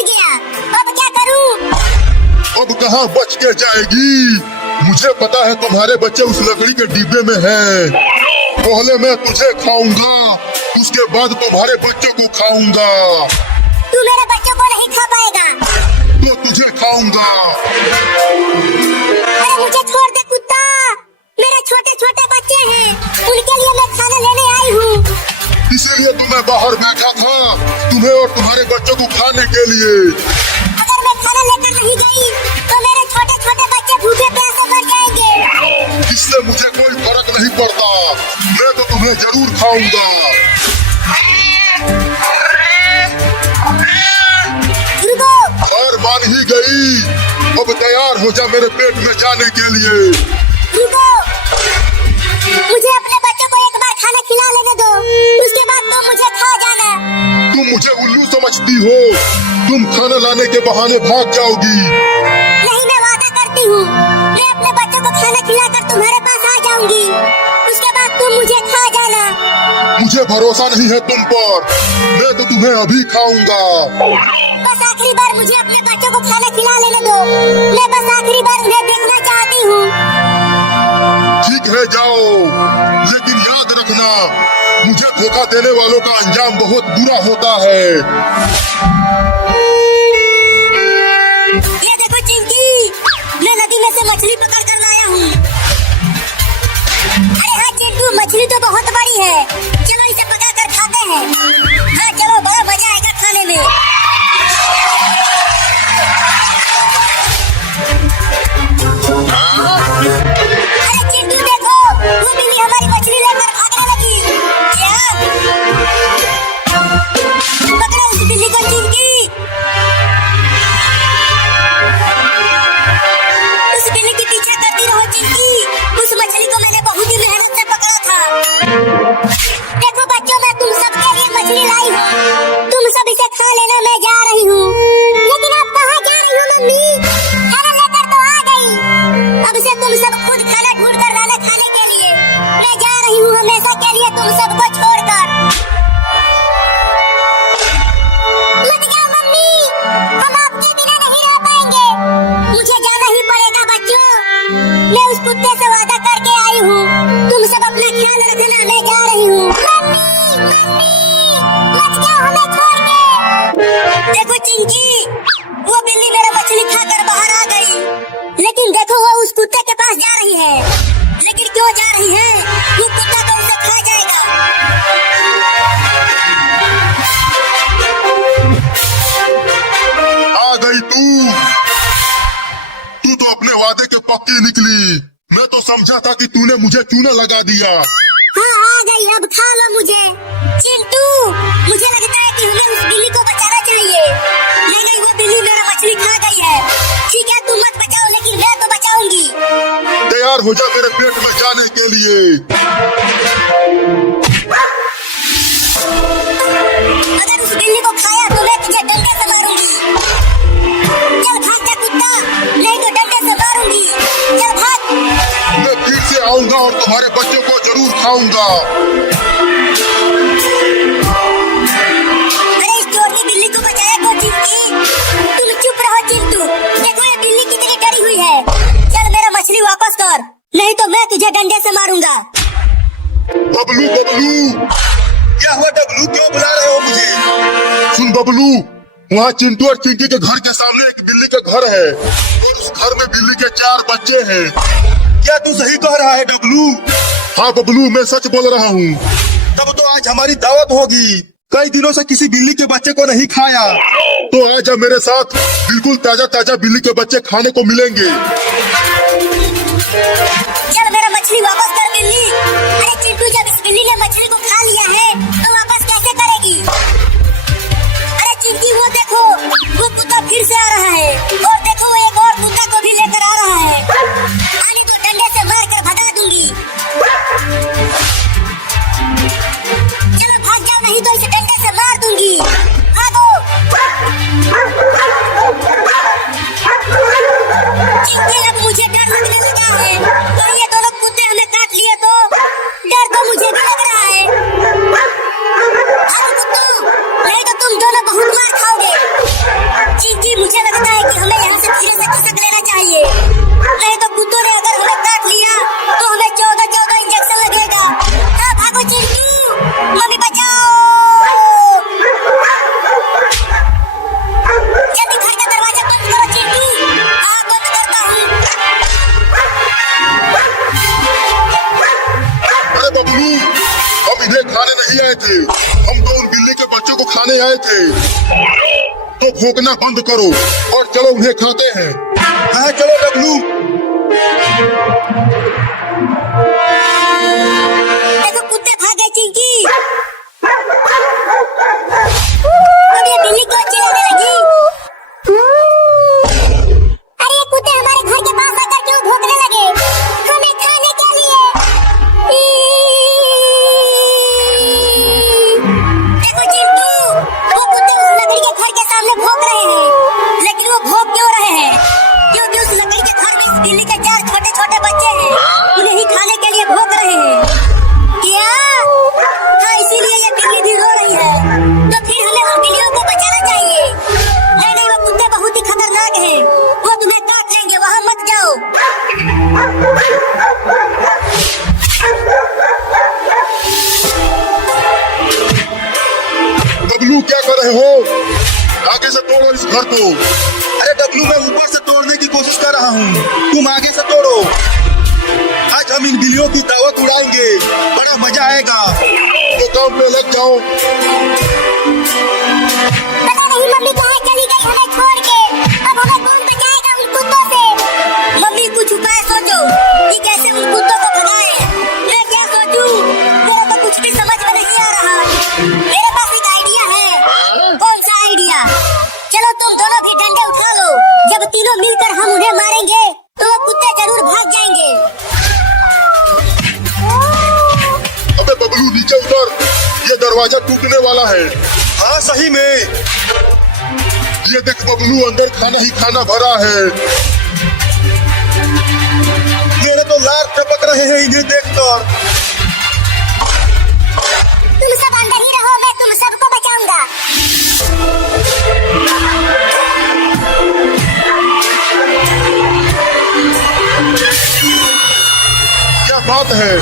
मिल गया, अब क्या करूं? अब कहाँ बच के जाएगी? मुझे पता है तुम्हारे बच्चे उस लकड़ी के डिब्बे में हैं। पहले मैं तुझे खाऊंगा, उसके बाद तुम्हारे बच्चों को खाऊंगा। तू मेरे बच्चों को नहीं खा पाएगा। तो तुझे खाऊंगा। अरे मुझे छोड़ दे कुत्ता, मेरे छोटे छोटे बच्चे हैं, उनके लिए मैं खाना लेने आई हूँ। इसीलिए तो मैं बाहर बैठा था, तुम्हें और तुम्हारे बच्चों को खाने के लिए। अगर मैं खाना लेकर नहीं गई तो मेरे छोटे छोटे बच्चे भूखे प्यासे मर जाएंगे। इससे मुझे कोई फर्क नहीं पड़ता, मैं तो तुम्हें जरूर खाऊंगा। हार मान ही गई, अब तैयार हो जा मेरे पेट में जाने के लिए। रुको, मुझे अपने बच्चों को एक बार खाना खिला लेने दो, उसके बाद तुम मुझे खा जाना। तुम मुझे उल्लू समझती हो? तुम खाना लाने के बहाने भाग जाओगी। नहीं, मैं वादा करती हूँ, मैं अपने बच्चों को खाना खिलाकर तुम्हारे पास आ जाऊंगी, उसके बाद तुम मुझे खा जाना। मुझे भरोसा नहीं है तुम पर, मैं तो तुम्हें अभी खाऊंगा। बस आखिरी बार मुझे अपने बच्चों को खाना खिला लेने दो, मैं बस आखिरी बार उन्हें देखना चाहती हूँ। ठीक है जाओ, लेकिन याद रखना, मुझे धोखा देने वालों का अंजाम बहुत बुरा होता है। ये देखो चिंकी, मैं नदी में से मछली पकड़ कर लाया हूँ। अरे हाँ चिंटू, मछली तो बहुत बड़ी है, चलो इसे पका कर खाते हैं। हाँ चलो, बड़ा मजा आएगा खाने में। अरे चिंटू देखो, वो बिल्ली हमारी मछली लेकर भागने लगी। क्या? पकड़ो उस बिल्ली को चिंकी। उस बिल्ली के पीछे करती रहो चिंकी, उस मछली को मैंने बहुत ही मेहनत से पकड़ा था। देखो बच्चों, मैं तुम सबके लिए मछली लाई हूँ, तुम सब इसे खा लेना, मैं जा रही हूँ। लेकिन आप कहाँ जा रही हो मम्मी? खाना लेकर तो आ गई, अब से तुम सब खुद खाना ढूंढ कर लाना खाने के लिए। मैं जा रही हूँ हमेशा के लिए तुम सबको छोड़कर। मत जाओ मम्मी, हम आपके बिना नहीं रह पाएंगे। मुझे जाना ही पड़ेगा बच्चों, मैं उस कुत्ते से वादा करके आई हूँ, तुम सब अपना ख्याल रखना, मैं जा रही हूँ। मम्मी, मम्मी, मत जाओ हमें छोड़ के। देखो चिंकी, वो बिल्ली मेरा मछली खाकर बाहर आ गई, लेकिन देखो वो उस कुत्ते के पास जा रही है। लेकिन क्यों जा रही है? वो कुत्ता तो उसे खा जाएगा। आ गई तू तो अपने वादे के पक्की निकली। मैं तो समझा था कि तूने मुझे चूना लगा दिया। हाँ आ गई, अब खा लो मुझे। चिंटू, मुझे लगता है कि हमें उस बिल्ली को बचाना चाहिए। नहीं, वो बिल्ली मेरा मछली खा गई है। ठीक है, तुम मत बचाओ, लेकिन मैं तो बचाऊंगी। तैयार हो जा मेरे पेट में जाने के लिए। अगर उस बिल्ली को खाया तो मैं तुझे डंडे से मारूंगी। चल भाग जा कुत्ता, नहीं तो डंडे से मारूंगी। चल भाग। मैं फिर से आऊंगा और तुम्हारे बच्चों को जरूर खाऊंगा। अरे इस चोरनी बिल्ली को बचाया क्यों चिंकी? तुम चुप रहो चिंटू, देखो ये बिल्ली कितनी डरी हुई है। चल मेरा मछली वापस कर, नहीं तो मैं तुझे डंडे से मारूंगा। बबलू, बबलू, क्या हुआ डब्लू, क्यों बुला रहे हो मुझे? सुन बबलू, वहाँ चिंटू और चिंकी के घर के सामने एक बिल्ली का घर है और उस घर में बिल्ली के 4 बच्चे हैं। क्या तू सही कह रहा है डब्लू? हाँ बबलू, मैं सच बोल रहा हूँ। तब तो आज हमारी दावत होगी। कई दिनों से किसी बिल्ली के बच्चे को नहीं खाया। तो आज अब मेरे साथ बिल्कुल ताजा ताजा बिल्ली के बच्चे खाने को मिलेंगे। चल मेरा मछली वापस कर बिल्ली। अरे चिंटू, जब इस बिल्ली ने मछली को खा लिया है तो वापस कैसे करेगी? अरे चिंकी, वो देखो, वो कुत्ता फिर से आ रहा है, और देखो वो एक और कुत्ता को भी लेकर आ रहा है। आने को डंडे से मार कर भगा दूंगी। चलो भाग जाओ, नहीं तो इसे डंडे से मार दूंगी। भागो। चिंकी, अब मुझे डर लगने लगा है, और ये दोनों कुत्ते हमें काट लिए तो डर तो मुझे भी लग रहा है। भागो कुत्तों, नहीं तो तुम दोनों बहुत मार खाओगे। मुझे लगता है कि हमें यहाँ से धीरे से खिसक लेना चाहिए, नहीं तो कुत्तों ने अगर हमें काट लिया तो हमें 14 इंजेक्शन लगेगा। हाँ भागो चिंटू, मम्मी बचाओ, जल्दी घर का दरवाजा बंद करो चिंटू। हाँ बंद करता हूँ। अरे बबलू, हम इन्हें खाने नहीं आए थे, हम तो उन बिल्ली के बच्चों को खाने आए थे। तो भौंकना बंद करो और चलो उन्हें खाते हैं। हाँ चलो डब्लू। देखो कुत्ते भाग गए चिंकी। अब ये बिल्ली क्यों चिल्लाने लगी? अरे ये कुत्ते हमारे घर के पास आकर क्यों भौंकने लगे? हमें खाने के लिए। देखो चिंटू, वो कुत्ते उस लकड़ी के घर के सामने भौंक रहे हैं, लेकिन वो भौंक क्यों रहे हैं? क्योंकि उस लकड़ी के घर में इस बिल्ली के 4 छोटे बच्चे हैं, उन्हें ही खाने के लिए भौंक रहे हैं। क्या? हाँ, इसीलिए ये बिल्ली भी रो रही है। तो फिर हमें उन बिल्लियों को बचाना चाहिए। नहीं, वो कुत्ते बहुत ही खतरनाक हैं, वो तुम्हें काट लेंगे, वहाँ मत जाओ। बबलू क्या कर रहे हो? आगे से तोड़ो इस घर को। अरे डब्लू, मैं ऊपर से तोड़ने की कोशिश कर रहा हूँ, तुम आगे से तोड़ो। आज हम इन बिल्लियों की दावत उड़ाएंगे, बड़ा मजा आएगा। तो काम पे लग जाओ। पता नहीं मम्मी कहाँ चली गई हमें छोड़ के। अब हमें कौन बचाएगा उन कुत्तों से? मम्मी कुछ उपाय सोचो कि कैसे उन कुत्तों को भगाएं। मैं क्या सोचूं? मेरे तो कुछ भी समझ में नहीं आ रहा। मेरे पास एक आइडिया है। कौन सा आइडिया? चलो तुम दोनों भी डंडे उठा लो। जब तीनों मिलकर हम उन्हें मारेंगे तो वो कुत्ते जरूर भाग जाएंगे। अबे बबलू नीचे उतर, ये दरवाजा टूटने वाला है। हाँ सही में। ये देख बबलू, अंदर खाना ही खाना भरा है। मेरे तो लार टपक रहे हैं इन्हें देखकर। तुम सब अंदर ही रहो, मैं तुम सबको बचाऊंगा। क्या बात है,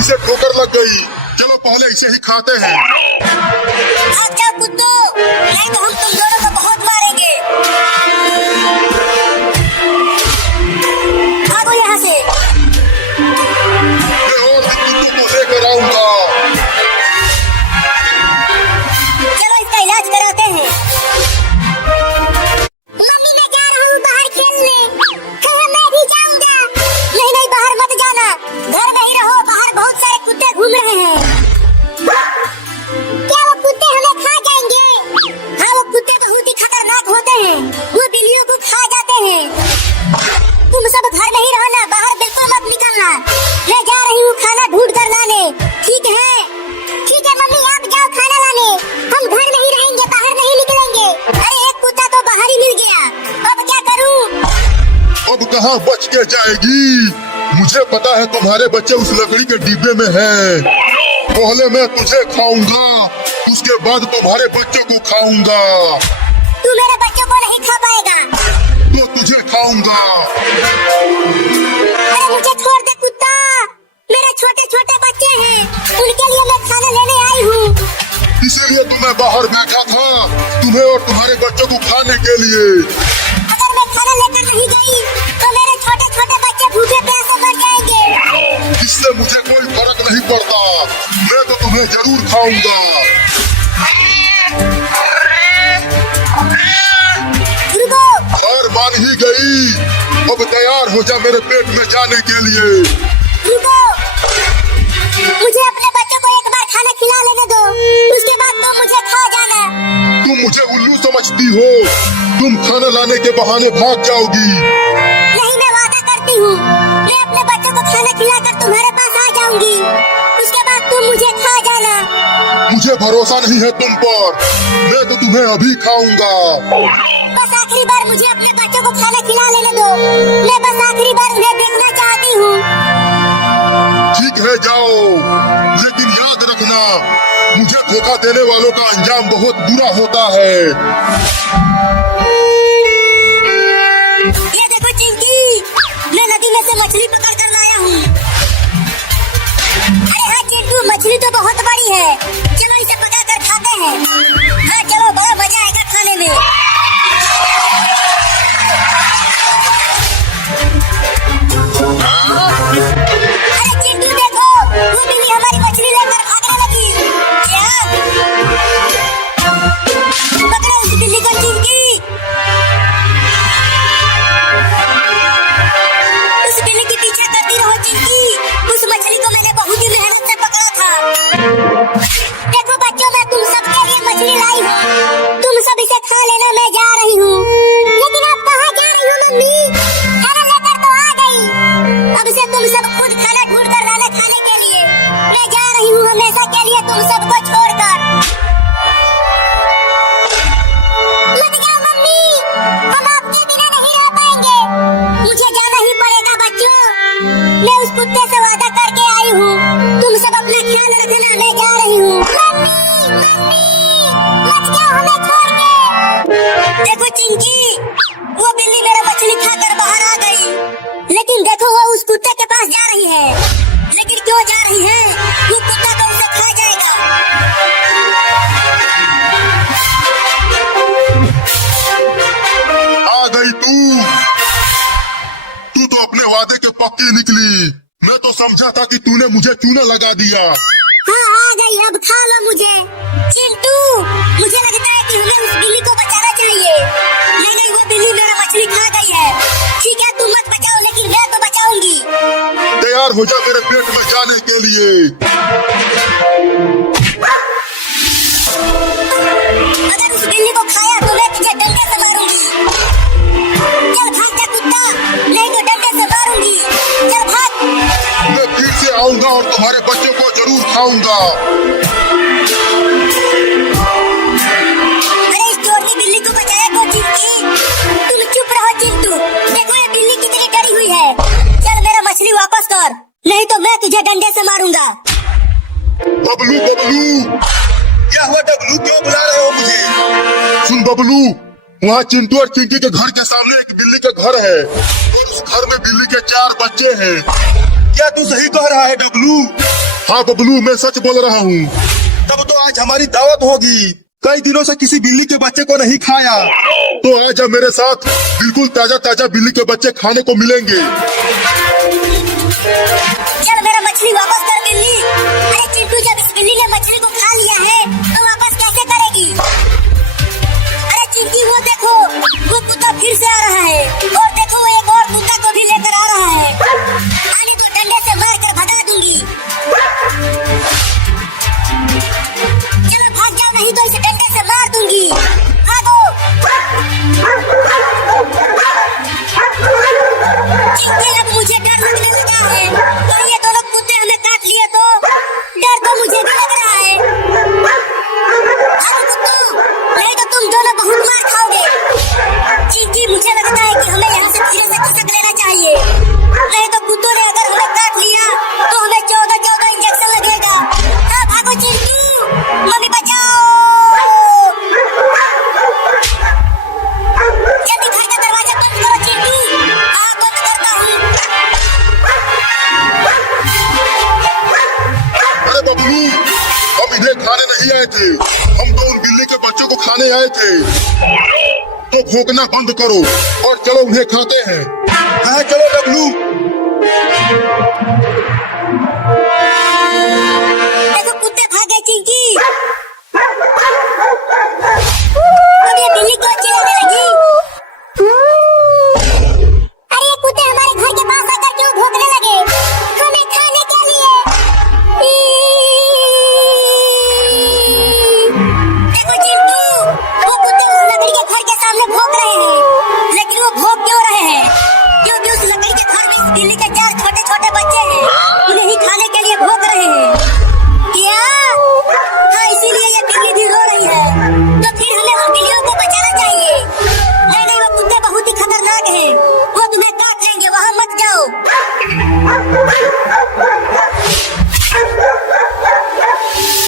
इसे ठोकर लग गई। चलो पहले इसे ही खाते हैं। भाग जाओ कुत्तों, नहीं तो हम तुम दोनों को बहुत मारेंगे। भागो यहाँ से। मैं और भी कुत्तों को लेकर आऊंगा। चलो इसका इलाज कराते हैं। मम्मी मैं जा रहा हूँ बाहर खेलने। हाँ मैं भी जाऊंगा। नहीं बाहर मत जाना, घर में ही रहो, बाहर बहुत सारे कुत्ते घूम रहे हैं। क्या वो कुत्ते हमें खा जाएंगे? हाँ वो कुत्ते बहुत ही खतरनाक होते हैं, वो बिल्लियों को खा जाते हैं। तुम सब घर में ही रहना, बाहर बिल्कुल मत निकलना। मैं जा रही हूँ खाना ढूंढ कर लाने। ठीक है मम्मी, आप जाओ खाना लाने, हम घर में ही रहेंगे, बाहर नहीं निकलेंगे। अरे एक कुत्ता तो बाहर ही मिल गया, अब क्या करूँ? अब कहाँ बच के जाएगी? मुझे पता है तुम्हारे बच्चे उस लकड़ी के डिब्बे में हैं। पहले मैं तुझे खाऊंगा, उसके बाद तुम्हारे बच्चों को खाऊंगा। तू मेरे बच्चों को नहीं खा पाएगा। तो तुझे खाऊंगा। अरे मुझे छोड़ दे कुत्ता, मेरे छोटे बच्चे हैं, उनके लिए मैं खाना लेने आई हूँ। इसीलिए तो मैं बाहर बैठा था, तुम्हें और तुम्हारे बच्चों को खाने के लिए। अगर मैं खाना लेकर नहीं गई तो मेरे छोटे बच्चे भूखे प्यासे मर जाएंगे। इससे मुझे कोई फर्क नहीं पड़ता, मैं तो तुम्हें जरूर खाऊंगा। रुको। हार मान ही गई, अब तैयार हो जा मेरे पेट में जाने के लिए। रुको, मुझे अपने बच्चों को एक बार खाना खिला लेने दो, उसके बाद तुम मुझे खा जाना। तुम मुझे उल्लू समझती हो? तुम खाना लाने के बहाने भाग जाओगी। नहीं, मैं वादा करती हूँ, मैं अपने बच्चों को खाना खिलाकर तुम्हारे पास आ जाऊंगी, उसके बाद तुम मुझे खा जाना। मुझे भरोसा नहीं है तुम पर, मैं तो तुम्हें अभी खाऊंगा। बस आखिरी बार मुझे अपने बच्चों को खाना खिला लेने दो, मैं बस आखिरी बार उन्हें देखना चाहती हूँ। ठीक है जाओ, लेकिन याद रखना, मुझे धोखा देने वालों का अंजाम बहुत बुरा होता है। पक्की निकली। मैं तो समझा था कि तूने मुझे चूना लगा दिया। हाँ आ गई, अब खा लो मुझे। चिंटू, मुझे लगता है कि हमें उस बिल्ली को बचाना चाहिए। नहीं, वो बिल्ली मेरा मछली खा गई है। ठीक है, तुम मत बचाओ, लेकिन मैं तो बचाऊंगी। तैयार हो जा मेरे पेट में जाने के लिए। अगर उस बिल्ली को खाया तो मैं तुझे डंडे से मारूंगी। चल भाग जा कुत्ता, नहीं तो डंडे से मारूंगी। चल भाग। मैं फिर से आऊंगा और तुम्हारे बच्चों को जरूर खाऊंगा। अरे इस चोरनी बिल्ली को बचाया तो चिंटी। तुम चुप रहो चिंटू, देखो ये बिल्ली कितनी डरी हुई है। चल मेरा मछली वापस कर, नहीं तो मैं तुझे डंडे से मारूंगा। बबलू बबलू, क्या हुआ डब्लू, क्यों बुला रहे हो मुझे? सुन बबलू, वहाँ चिंटू और चिंकी के घर के सामने एक बिल्ली का घर है और उस घर में बिल्ली के 4 बच्चे हैं। क्या तू सही कह रहा है डब्लू? हाँ बबलू, मैं सच बोल रहा हूँ। तब तो आज हमारी दावत होगी। कई दिनों से किसी बिल्ली के बच्चे को नहीं खाया। तो आजा मेरे साथ, बिल्कुल ताजा ताजा बिल्ली के बच्चे खाने को मिलेंगे। चल मेरा मछली वापस कर बिल्ली। अरे चिंटू, जब इस बिल्ली ने मछली को खा लिया है तो वापस कैसे करेगी? अरे चिंटी, वो देखो, वो कुत्ता फिर से आ रहा है। और देखो, वो एक और कुत्ता को भी लेकर आ रहा है। आने को डंडे से मार कर भगा दूंगी। चलो भाग जाओ, नहीं तो इसे डंडे से मार दूंगी। भागो। चिंटी, अब मुझे डर लगने लगा है। तो ये दोनों कुत्ते हमें काट लिए तो डर तो मुझे भी लग रहा है। भागो कुत्तों, नहीं तो तुम दोनों बहुत मार खाओगे। चिंटी, मुझे लगता है कि हमें यहाँ से धीरे से खिसक लेना चाहिए, नहीं तो कुत्तों ने अगर हमें काट लिया तो हमें 14 इंजेक्शन लगेगा। हाँ भागो चिंटू, मम्मी बचाओ। जल्दी घर का दरवाजा बंद करो चिंटू। हाँ बंद करता हूँ। अरे बबलू, हम इन्हें खाने नहीं आए थे, हम तो उन बिल्ली के बच्चों को खाने आए थे। तो भौंकना बंद करो और चलो उन्हें खाते हैं। हाँ चलो डब्लू।